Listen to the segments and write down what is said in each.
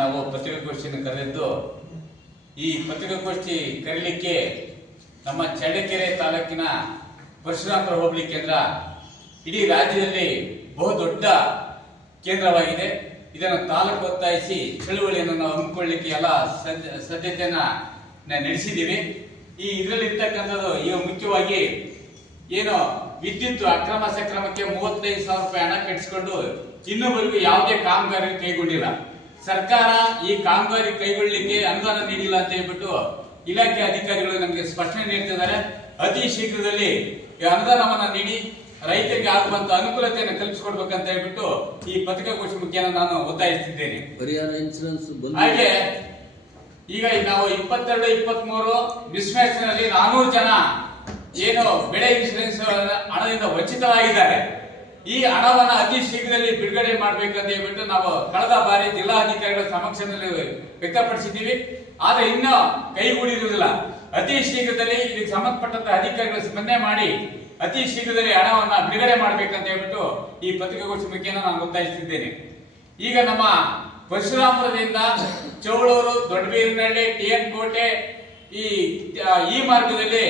ನಾವು ಪತ್ರಿಕಾಗೋಷ್ಠಿಯನ್ನು ಕರೆದಿದ್ದು, ಈ ಪತ್ರಿಕಾಗೋಷ್ಠಿ ಕರೀಲಿಕ್ಕೆ ನಮ್ಮ ಚಳ್ಳಕೆರೆ ತಾಲೂಕಿನ ಪರಶುರಾಮಪುರ ಹೋಬಳಿ ಕೇಂದ್ರ, ಇಡೀ ರಾಜ್ಯದಲ್ಲಿ ಬಹುದೊಡ್ಡ ಕೇಂದ್ರವಾಗಿದೆ. ಇದನ್ನು ತಾಲೂಕು ಒತ್ತಾಯಿಸಿ ಚಳುವಳಿಯನ್ನು ನಾವು ಹಮ್ಮಿಕೊಳ್ಳಿಕ್ಕೆ ಎಲ್ಲ ಸಜ್ಜತೆಯನ್ನು ನಡೆಸಿದ್ದೀವಿ. ಈ ಇದರಲ್ಲಿ ಇರ್ತಕ್ಕಂಥದ್ದು ಈಗ ಮುಖ್ಯವಾಗಿ ಏನು ವಿದ್ಯುತ್ ಅಕ್ರಮ ಸಕ್ರಮಕ್ಕೆ ಮೂವತ್ತೈದು ಸಾವಿರ ರೂಪಾಯಿ ಹಣ ಕಟ್ಟಿಸಿಕೊಂಡು ಇನ್ನೊಬ್ಬರಿಗೂ ಯಾವುದೇ ಕಾಮಗಾರಿ ಕೈಗೊಂಡಿಲ್ಲ. ಸರ್ಕಾರ ಈ ಕಾಮಗಾರಿ ಕೈಗೊಳ್ಳಲಿಕ್ಕೆ ಅನುದಾನ ನೀಡಿಲ್ಲ ಅಂತ ಹೇಳ್ಬಿಟ್ಟು ಇಲಾಖೆ ಅಧಿಕಾರಿಗಳು ನಮಗೆ ಸ್ಪಷ್ಟನೆ ನೀಡ್ತಿದ್ದಾರೆ ಅತಿ ಶೀಘ್ರದಲ್ಲಿ ಈ ಅನುದಾನವನ್ನ ನೀಡಿ ರೈತರಿಗೆ ಆಗುವಂತ ಅನುಕೂಲತೆಯನ್ನು ಕಲ್ಪಿಸಿಕೊಡ್ಬೇಕಂತ ಹೇಳ್ಬಿಟ್ಟು ಈ ಪತ್ರಿಕಾಗೋಷ್ಠಿ ಮುಖ್ಯನ ನಾನು ಒತ್ತಾಯಿಸುತ್ತಿದ್ದೇನೆ ಪರಿಹಾರ ಇನ್ಸೂರೆನ್ಸ್ ಹಾಗೆ ಈಗ ನಾವು ಇಪ್ಪತ್ತೆರಡು ಇಪ್ಪತ್ತ್ ಮೂರು ಮಿಸ್ಮ್ಯಾಚ್ನಲ್ಲಿ ನಾನೂರು ಜನ ಏನು ಬೆಳೆ ಇನ್ಸೂರೆನ್ಸ್ ಹಣದಿಂದ ವಂಚಿತರಾಗಿದ್ದಾರೆ. ಈ ಹಣವನ್ನ ಅತಿ ಶೀಘ್ರದಲ್ಲಿ ಬಿಡುಗಡೆ ಮಾಡ್ಬೇಕಂತ ಹೇಳ್ಬಿಟ್ಟು ನಾವು ಕಳೆದ ಬಾರಿ ಜಿಲ್ಲಾಧಿಕಾರಿಗಳ ಸಮಕ್ಷಮದಲ್ಲಿ ವ್ಯಕ್ತಪಡಿಸಿದ್ದೀವಿ. ಆದ್ರೆ ಇನ್ನೂ ಕೈಗೂಡಿರುವುದಿಲ್ಲ ಅತಿ ಶೀಘ್ರದಲ್ಲಿ ಇದಕ್ಕೆ ಸಂಬಂಧಪಟ್ಟಂತ ಅಧಿಕಾರಿಗಳ ಸ್ಪಂದನೆ ಮಾಡಿ ಅತಿ ಶೀಘ್ರದಲ್ಲಿ ಹಣವನ್ನ ಬಿಡುಗಡೆ ಮಾಡ್ಬೇಕಂತ ಹೇಳ್ಬಿಟ್ಟು ಈ ಪತ್ರಿಕಾಗೋಷ್ಠಿ ಮುಖೇನ ನಾನು ಒತ್ತಾಯಿಸುತ್ತಿದ್ದೇನೆ. ಈಗ ನಮ್ಮ ಪರಶುರಾಮಪುರದಿಂದ ಚೌಳೂರು, ದೊಡ್ಡಬೀರಿನಹಳ್ಳಿ, ಟಿ ಎನ್ ಕೋಟೆ ಈ ಈ ಮಾರ್ಗದಲ್ಲಿ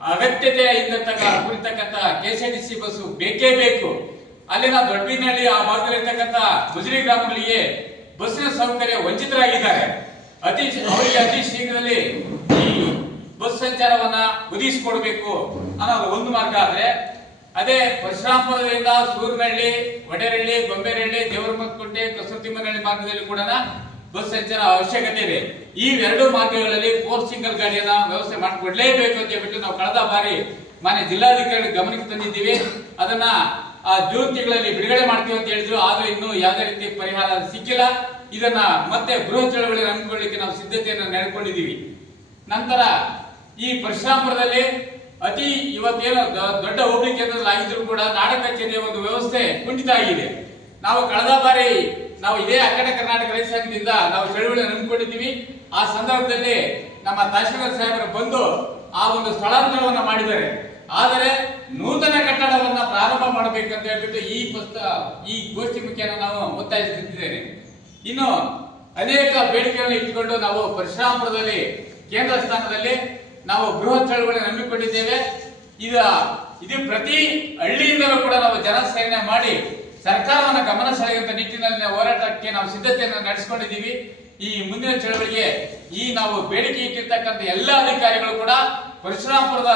ಅಗತ್ಯತೆ ಇದ್ದತಕ್ಕ ಕುರಿತಕ್ಕಂತ ಕೆಎಸ್ಆರ್ಟಿಸಿ ಬಸ್ಸು ಬೇಕೇ ಬೇಕು. ಅಲ್ಲಿನ ದೊಡ್ಡಿನಲ್ಲಿ ಆ ಭಾಗದಲ್ಲಿರ್ತಕ್ಕಂಥ ಗುಜರಿ ಗ್ರಾಮಗಳಿಗೆ ಬಸ್ಸಿನ ಸೌಕರ್ಯ ವಂಚಿತರಾಗಿದ್ದಾರೆ. ಅತಿ ಅವರಿಗೆ ಅತಿ ಶೀಘ್ರದಲ್ಲಿ ಈ ಬಸ್ ಸಂಚಾರವನ್ನ ಒದಗಿಸಿಕೊಡ್ಬೇಕು ಅನ್ನೋದು ಒಂದು ಮಾರ್ಗ ಆದ್ರೆ, ಅದೇ ಪರಶುರಾಮಪುರದಿಂದ ಸೂರ್ನಹಳ್ಳಿ ವಡೇರಹಳ್ಳಿ ಗೊಂಬೆರಹಳ್ಳಿ ದೇವರಮತ್ಕುಂಟೆ ಕಸೂತಿಮ್ಮನಹಳ್ಳಿ ಮಾರ್ಗದಲ್ಲಿ ಕೂಡ ಬಸ್ ಸಂಚಾರ ಅವಶ್ಯಕತೆ ಇದೆ. ಈ ಎರಡು ಮಾರ್ಗಗಳಲ್ಲಿ ಫೋರ್ ಸಿಂಗಲ್ ಗಾಡಿಯನ್ನ ವ್ಯವಸ್ಥೆ ಮಾಡಿಕೊಡ್ಲೇಬೇಕು ಅಂತ ಹೇಳ್ಬಿಟ್ಟು ನಾವು ಕಳೆದ ಬಾರಿ ಮಾನ್ಯ ಜಿಲ್ಲಾಧಿಕಾರಿ ಗಮನಕ್ಕೆ ತಂದಿದ್ದೀವಿ. ಅದನ್ನ ಜೂನ್ ತಿಂಗಳಲ್ಲಿ ಬಿಡುಗಡೆ ಮಾಡ್ತೀವಿ ಅಂತ ಹೇಳಿದ್ರು. ಆದ್ರೆ ಇನ್ನೂ ಯಾವುದೇ ರೀತಿ ಪರಿಹಾರ ಸಿಕ್ಕಿಲ್ಲ. ಇದನ್ನ ಮತ್ತೆ ಗೃಹ ಚಳವಳಿ ಹಮ್ಮಿಕೊಳ್ಳಿಕ್ಕೆ ನಾವು ಸಿದ್ಧತೆಯನ್ನು ನಡ್ಕೊಂಡಿದ್ದೀವಿ. ನಂತರ ಈ ಪರಶುರಾಮಪುರದಲ್ಲಿ ಅತಿ ಇವತ್ತೇನು ದೊಡ್ಡ ಹೋಗ್ಲಿಕ್ಕೆ ಆಗಿದ್ರು ಕೂಡ ನಾಡ ಕಚೇರಿಯ ಒಂದು ವ್ಯವಸ್ಥೆ ಕುಂಠಿತ ಆಗಿದೆ. ನಾವು ಕಳೆದ ಬಾರಿ ನಾವು ಇದೇ ಅಖಂಡ ಕರ್ನಾಟಕ ರೈತ ಸಂಘದಿಂದ ನಾವು ಚಳುವಳಿ ನಂಬಿಕೊಂಡಿದ್ದೀವಿ ಆ ಸಂದರ್ಭದಲ್ಲಿ ನಮ್ಮ ತಹಶೀಲ್ದಾರ್ ಸಾಹೇಬರು ಬಂದು ಆ ಒಂದು ಸ್ಥಳಾಂತರವನ್ನು ಮಾಡಿದ್ದಾರೆ. ಆದರೆ ನೂತನ ಕಟ್ಟಡವನ್ನು ಪ್ರಾರಂಭ ಮಾಡಬೇಕಂತ ಹೇಳ್ಬಿಟ್ಟು ಈ ಪುಸ್ತ, ಈ ಗೋಷ್ಠಿ ಮುಖ್ಯನ ನಾವು ಒತ್ತಾಯಿಸುತ್ತಿದ್ದೇನೆ ಇನ್ನು ಅನೇಕ ಬೇಡಿಕೆಗಳನ್ನು ಇಟ್ಟುಕೊಂಡು ನಾವು ಪರಶುರಾಮಪುರದಲ್ಲಿ ಕೇಂದ್ರ ಸ್ಥಾನದಲ್ಲಿ ನಾವು ಬೃಹತ್ ಚಳುವಳಿ ನಂಬಿಕೊಂಡಿದ್ದೇವೆ ಈಗ, ಇದು ಪ್ರತಿ ಹಳ್ಳಿಯಿಂದಲೂ ಕೂಡ ನಾವು ಜನಸೇನೆ ಮಾಡಿ ಸರ್ಕಾರವನ್ನ ಗಮನ ಸೆಳೆಯುವಂತ ನಿಟ್ಟಿನಲ್ಲಿ ಹೋರಾಟಕ್ಕೆ ನಾವು ಸಿದ್ಧತೆಯನ್ನು ನಡೆಸಿಕೊಂಡಿದ್ದೀವಿ. ಈ ಮುಂದಿನ ಚಳವಳಿಗೆ ಈ ನಾವು ಬೇಡಿಕೆ ಇಟ್ಟಿರ್ತಕ್ಕಂಥ ಎಲ್ಲ ಅಧಿಕಾರಿಗಳು ಕೂಡ ಪರಶುರಾಮಪುರದ